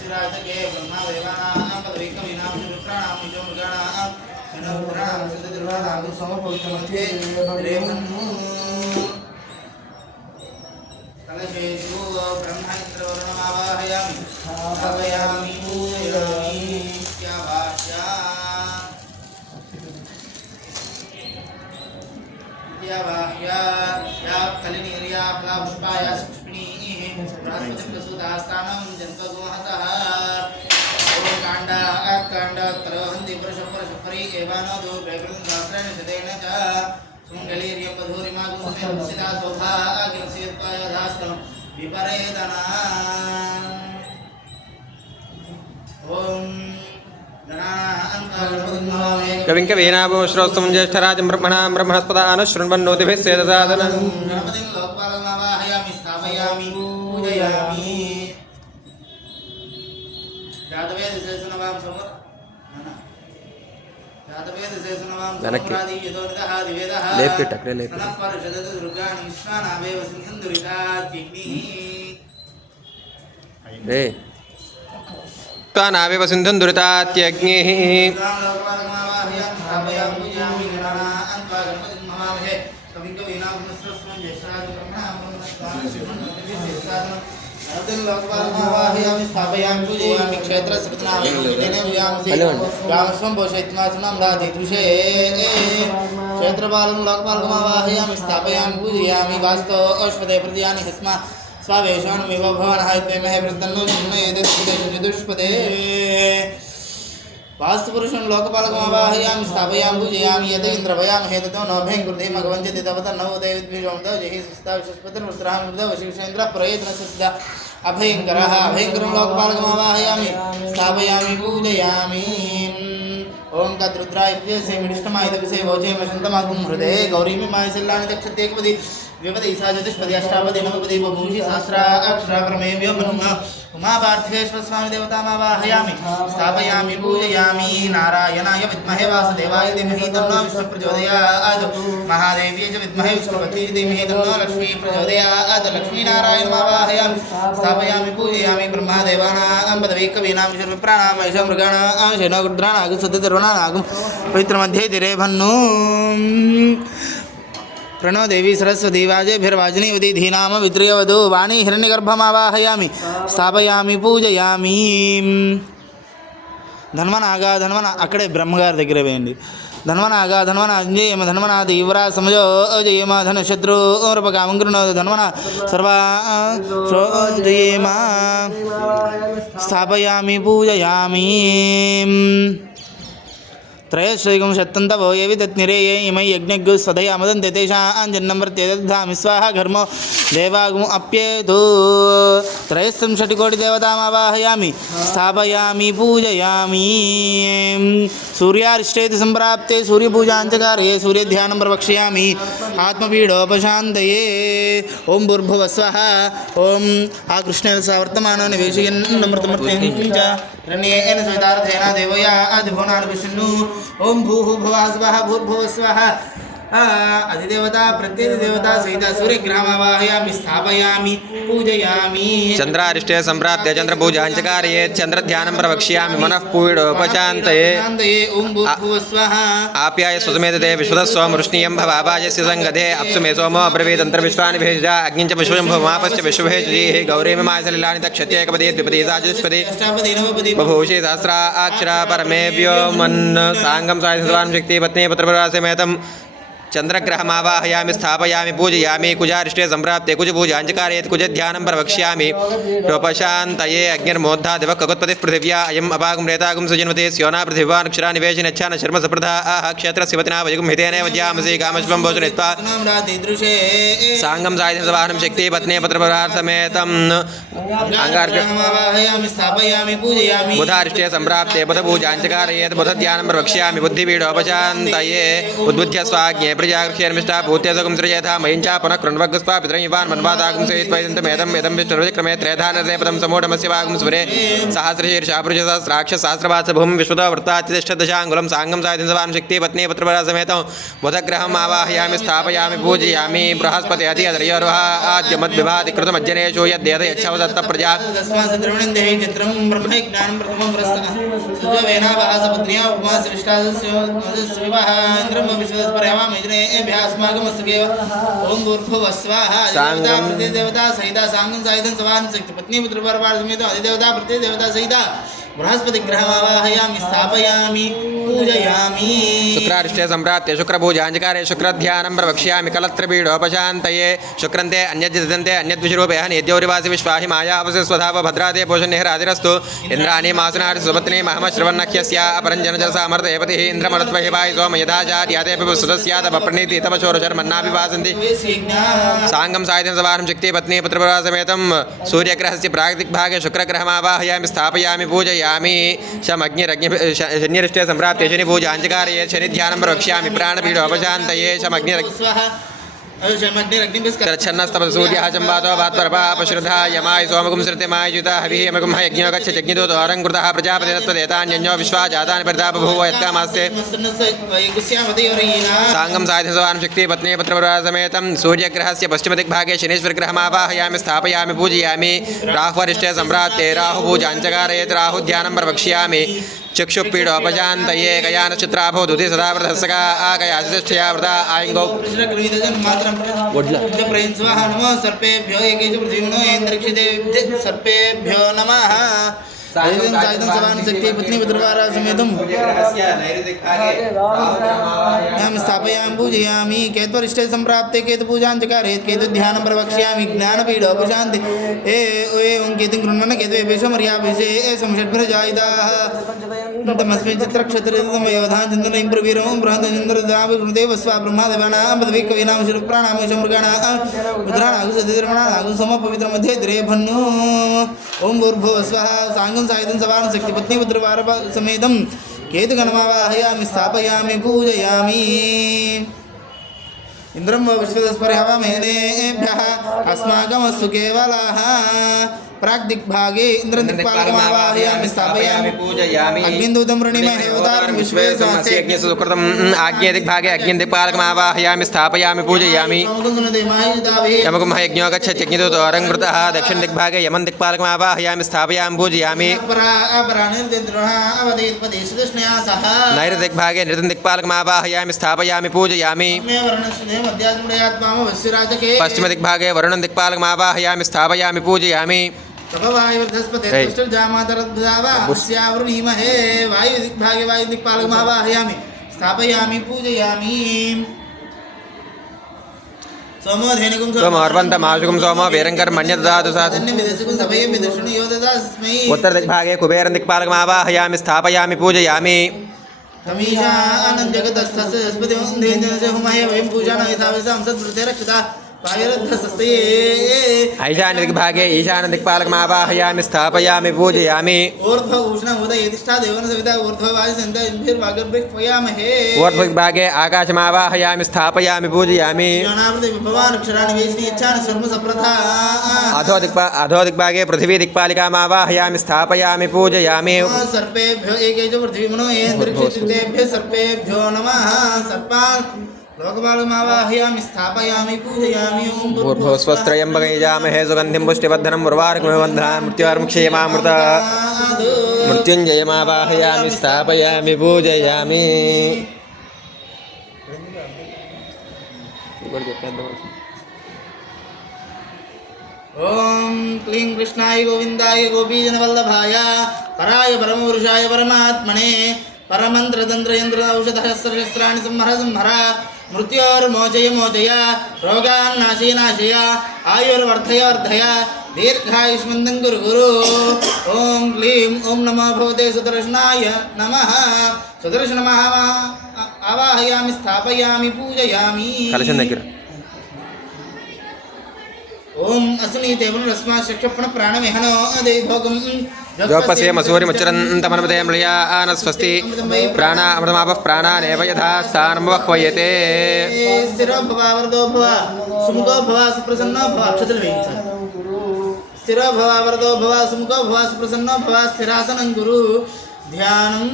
शिराजके ब्रह्मा देवानां पदवीकवीनां शुक्राणां विजो मृगाणां शनोग्राणां सिद्धदुर्गाणां समपवित्रमध्ये रेवन्नु कलशेषु ब्रह्मा इंद्रवरुणमावाहयामि स्थापयामि पूजयामि इत्याभाष्या या कलिनीर्या फलापुष्पाया पुष्पिणीः बृहस्पतिप्रसूतास्तानं जन्मगोहतः ओम काण्डा अकाण्डोत्तरोहन्ति पुरुषपरशपरि एवानो वैकृतं शास्त्रेण शतेन च सुमङ्गलीर्यं वधूरिमागुंसिता शोभा अग्रसीत्पायाधास्तं विपरेतना ओम कविं कवीनाभं श्रोत्रं ज्येष्ठराजं ब्रह्मणां ब्रह्मणस्पदान् शृण्वन्नोतिभिः सेदसादनं गणपतिं लोकपालकमावाहयामि स्थापयामि पूजयामि जातवेदशेषनवां समर जातवेदशेषनवां समरादि यतोनितः दिवेदः लेपिटक्रे लेपिट नःपरिषदत दुर्गाणि विश्वानावेव सिंहन्दुरिताग्निः ए कानावेव सिन्धुं दुरितात्यग्निः क्षेत्रपालं लोकपालकमावाहयामि स्थापयामि पूजयामि वास्तो औषधे प्रदयानि हस्मा स्वावेशानुमेव भवानः इत्येमहे प्रतन्नो चतुष्पदे वास्तुपुरुषं लोकपालकमावाहयामि स्थापयामि पूजयामि यत इन्द्रभयामहे ततो नभें कृते मघवञ्चति तवत नवो देवद्विजोमदो जहि सुस्ता विश्वस्पतिर्वस्त्राहं मृदो वशिष्ठेन्द्र प्रयत्नसुस्ता अभयङ्करः अभयङ्करं लोकपालकमावाहयामि स्थापयामि पूजयामि ओम तद्रुद्राय से मिष्टमाय तपसे वोचे मशंतमागुं हृदये गौरीमि मायसल्लानि दक्षत्येकपदी विपदि सा चतुष्पदी अष्टापदी नवपदी बभूषि सहस्रा अक्षरा परमेव्यो ब्रह्म उमा पार्थिवेश्वर स्वामी देवतामावाहयामि स्थापयामि पूजयामि नारायणाय विद्महे वासुदेवाय धीमहि तन्नो विष्णुः प्रचोदयात् महादेव्यै च विद्महे विष्णुपत्यै धीमहि तन्नो लक्ष्मी प्रचोदयात् लक्ष्मीनारायणमावाहयामि स्थापयामि पूजयामि ब्रह्मदेवानां पदवीकवीनां विष्णुविप्राणां वैशमृगाणां शनोरुद्राणां सत्यधर्वणानां पवित्रमध्ये तिरेभन्नु प्रणो देवी सरस्वती वाजेभिर्वाजिनीवती धीनाम वित्रियवधू वाणी हिरण्यगर्भमावाहयामि स्थापयामि पूजयामि ధన్వనాగా ధన్వన అక్కడే బ్రహ్మగారి దగ్గర వేయండి ధన్వనాగా ధన్వన అంజేయమ ధన్వన తీవ్ర సమజో జయమ ధన శత్రు రూపకామంకృణో ధన్వన సర్వా జయమ స్థాపయామి పూజయామి त्रयश्रीगुं शतन्तवो ये विदत्निरेये इमै यज्ञज्ञ स्वधया मदन्ते तेषाञ्जन्नं प्रत्यदधामि स्वाहा घर्मो देवागुम् अप्येतु त्रयस्थं षट्कोटिदेवतामावाहयामि स्थापयामि पूजयामि सूर्यारिष्टेति सम्प्राप्ते सूर्यपूजाञ्चकारे सूर्यध्यानं प्रवक्ष्यामि आत्मपीडोपशान्तये ओं भूर्भुवस्वः ओं आकृष्णेन सह वर्तमानो निवेशयन्नमृतमर्त्यं च हिरण्येन स्वेतार्थेन देवया आदिभुवनानि विष्णु ओं भूः भुवः स्वः भूर्भुवः स्वः अधिदेवता प्रत्यधिदेवता सहित सूर्यग्रहमावाहयामि स्थापयामि पूजयामि चंद्रारिष्टे संप्राप्ते चंद्रपूजाञ्चकार्ये चंद्रध्यानं प्रवक्ष्यामि मनः पूडोपशान्तये ओं भूर्भुवः स्वः आप्याय सुसमेतते विश्वतस्वं वृष्णीयं भवाभाजस्य संगते अप्सु मे सोमो अब्रवीदन्तर्विश्वानि भेज अग्निञ्च विश्वम्भुमापश्च विश्वभेजुः गौरीमि मायसलिलानि दक्षत्येकपदी द्विपदी साचतुष्पदी अष्टापदी नवपदी बभूषि सहस्रा अक्षरा परमेव्यो मन् साङ्गं सायसद्वान् शक्ति पत्नी पुत्रप्रवासमेतं चंद्रग्रहमावाहयामि स्थापयामि पूजयामि कुजारिष्टे संप्राप्ते कुजपूजाञ्चकारेत् कुजध्यानं प्रवक्ष्यामि रोपशान्तये अग्निर्मोद्धा दिवः ककुत्पतिः पृथिव्या अयम् अपागुं रेतागुं सुजन्वते स्योना पृथिवान् अक्षरा निवेशनच्छान शर्म सप्रधा आह क्षेत्रस्य वतिना वयगुं हितेनेव ज्यामसि कामश्वं भोजनित्वा साङ्गं सायसवाहनं शक्ति पत्नी पुत्रप्रवासमेतं अंगारकमावाहयामि स्थापयामि पूजयामि बुधारिष्टे संप्राप्ते बुधपूजाञ्चकारेत् बुधध्यानं प्रवक्ष्यामि बुद्धिपीडोपशान्तये उद्बुद्ध्य स्वाज्ञे प्रजाक्षेर्मिष्टा भूत्यसुखं सृजयथा मयिं च पुनः कृण्वग्स्वा पितरं युवान् मन्वादागुं सहित्वैदन्तमेदं यदं विष्णुर्विक्रमे त्रेधानर्दयपदं समूढमस्य वागुं स्मरे सहस्रशीर्षापुरुषसहस्राक्षसाहस्रवासभूमिं विश्वतवृत्ताच्युतिष्ठदशाङ्गुलं साङ्गं सायधिंसवान् शक्ति पत्नी पुत्रपरासमेतं बुधग्रहम् आवाहयामि स्थापयामि पूजयामि बृहस्पति अधियर्योर्वः आद्यमद्विभाधिकृतमज्जनेषु यद्येत यच्छवदत्त प्रजा तस्माद्रवणन्देहि चित्रं ब्रह्मज्ञानं प्रथमं प्रस्तः सुजवेनावः सपत्न्या उपमासृष्टास्विवः इन्द्रं विश्वस्पर्यवामेजनेभ्यः अस्माकमस्तकेव ॐ भूर्भुवस्वाः देवता सहिता साङ्गं सायुधं सवाहनं शक्ति पत्नी पुत्रपरपारसमेतो अधिदेवता प्रतिदेवता सहिता बृहस्पति ग्रहमावाहयामि स्थापयामि पूजयामि शुक्रारिष्टे सम्प्राप्ते शुक्रपूजाञ्चकारे शुक्रध्यानं प्रवक्ष्यामि कलत्रपीडोपशान्तये शुक्रन्ते अन्यज्जितन्ते अन्यद्विषरूपेह निद्यौरिवासि विश्वाहि मायावसि स्वधाव भद्रादे पोषणेहरादिरस्तु इन्द्राणि मासुनारि सुपत्नी महमश्रवन्नख्यस्य अपरञ्जनजलसामर्तयपतिः इन्द्रमरुत्वहिवायि सोम यथाचार्यादेपि सुतस्यादपप्रणीति तव शोरशर्मन्नाभिवासन्ति साङ्गं सायधं सवाहनं शक्ति पत्नी पुत्रपरासमेतं सूर्यग्रहस्य प्राग्दिग्भागे शुक्रग्रहमावाहयामि स्थापयामि पूजयामि शनिरिष्टे सम्प्राप्ते शनिपूजाञ्चकारे शनिध्यानं प्रवक्ष्यामि प्राणपीडोपशान्तये सूर्यः चम्बातो वात्परपापश्रुधा यमाय सोमगुं श्रुतिमायुता हविः यमगुं यज्ञो गच्छ यज्ञदूतो अरङ्कृतः प्रजापतिनत्वदेतान्यन्यो विश्वा जातानि परितापभूव यत्कामास्ते साङ्गं सायधसवाहनं शक्ति पत्नी पुत्रपरासमेतं सूर्यग्रहस्य पश्चिमदिग्भागे शनीश्वरग्रहमावाहयामि स्थापयामि पूजयामि राहुवरिष्टे सम्प्राप्ते राहुपूजाञ्चकारयेत् राहुध्यानं प्रवक्ष्यामि चक्षुपीडोपशान्तये गयानचित्राभो दुति सदाव्रतस्सका आगयासिष्ठया व्रता आयङ्गौ सर्पेभ्यो एकेषु पृथिविनो इन्द्रक्षितेभ्यः सर्पेभ्यो नमः शक्ति पत्नी पुत्रपरासमेतं स्थापयामि पूजयामि केतुवरिष्ठे सम्प्राप्ते केतुपूजाञ्चकारे केतुध्यानं प्रवक्ष्यामि ज्ञानपीडोपशान्ति एवं केतुं गृह्णन् केतुवेशमर्याभिषे संषड्भिर्जायिताः तमस्मिन् चित्रक्षत्रयोधान् चन्द्रनैं प्रवीरं बृहन्तचन्द्रदाभिकृतेव स्वा ब्रह्मादेवानां पदवी कवीनां शिरप्राणां मृगाणां रुद्राणागु सतिधर्मणागु समपवित्रमध्ये द्रेभन्यो ॐ भूर्भुवस्वः साङ्गं सायुधं सवाहनं शक्ति पत्नी पुत्रपरासमेतं केतुगणमावाहयामि स्थापयामि पूजयामि इंद्रं विश्वस्पर्यवामेनेभ्यः अस्माकमस्तु केवलः प्राग्दिग्भागे इन्द्रदिक्पालकमावाहयामि स्थापयामि पूजयामि अग्निदूतं वृणीमहे अवतारं विश्वे समस्य यज्ञसुकृतम् आज्ञदिग्भागे अग्निदिक्पालकमावाहयामि स्थापयामि पूजयामि यमगुं यज्ञो गच्छति यज्ञदूतो अरङ्कृतः दक्षिणदिग्भागे यमं दिक्पालकमावाहयामि स्थापयामि पूजयामि नैऋदिग्भागे नृतदिक्पालकमावाहयामि स्थापयामि पूजयामि पश्चिमदिग्भागे वरुणं दिक्पालकमावाहयामि स्थापयामि पूजयामि वायुर्धस्पतिर्जामातरद्धावास्यावृणीमहे वायुदिग्भागे वायुदिक्पालकमावाहयामि स्थापयामि पूजयामि सोमोर्वन्तमाशुकं सोमो वीरङ्कर्मण्यददातु उत्तरदिग्भागे कुबेरं दिक्पालकमावाहयामि स्थापयामि पूजयामि ऐशान्यदिग्भागे ईशानदिक्पालकमावाहयामि स्थापयामि पूजयामि ऊर्ध्वदिग्भागे आकाशमावाहयामि स्थापयामि पूजयामि अधोदिग्भागे पृथिवीदिक्पालिकामावाहयामि स्थापयामि पूजयामि सर्पेभ्यो एकेषु पृथिवीमनो सर्पेभ्यो नमः सर्पान् लोकपालकमावाहयामि स्थापयामि पूजयामि भूर्भुवस्वस्त्रयम्बकयजामहे सुगन्धिं पुष्टिवर्धनं उर्वारुकमिवन्धनान् मृत्युर्मुक्षयमामृता मृत्युञ्जयमावाहयामि स्थापयामि पूजयामि ओम क्लीं कृष्णाय गोविंदाय गोपीजनवल्लभाय पराय परमपुरुषाय परमात्मने परमन्त्रतन्त्रयन्त्र औषधशस्त्राणि संहर मृत्योर्मोचय मोचय रोगान् नाशय नाशय आयुर्वर्धय वर्धय दीर्घायुष्मन्दं कुरु कुरु ओम क्लीं ओम नमो भगवते सुदर्शनाय नमः सुदर्शनमः आवाहयामि स्थापयामि पूजयामि ఓం అసునీతేవం రస్మాత్ చక్షుః ప్రాణమిహనో దేభోగం జోపస్య మసూరిముచ్చరంతమనుమతే మ్లయాన స్వస్తి ప్రాణ అమృతమాపః ప్రాణానేవ యథా స్థానం వహ్వయతే. స్థిరో భవ వరదో భవ సుముఖో భవ సుప్రసన్నో భవ అక్షతలు వేయించాలి. స్థిరో భవ వరదో భవ సుముఖో భవ సుప్రసన్నో భవ స్థిరాసనం గురు ధ్యానం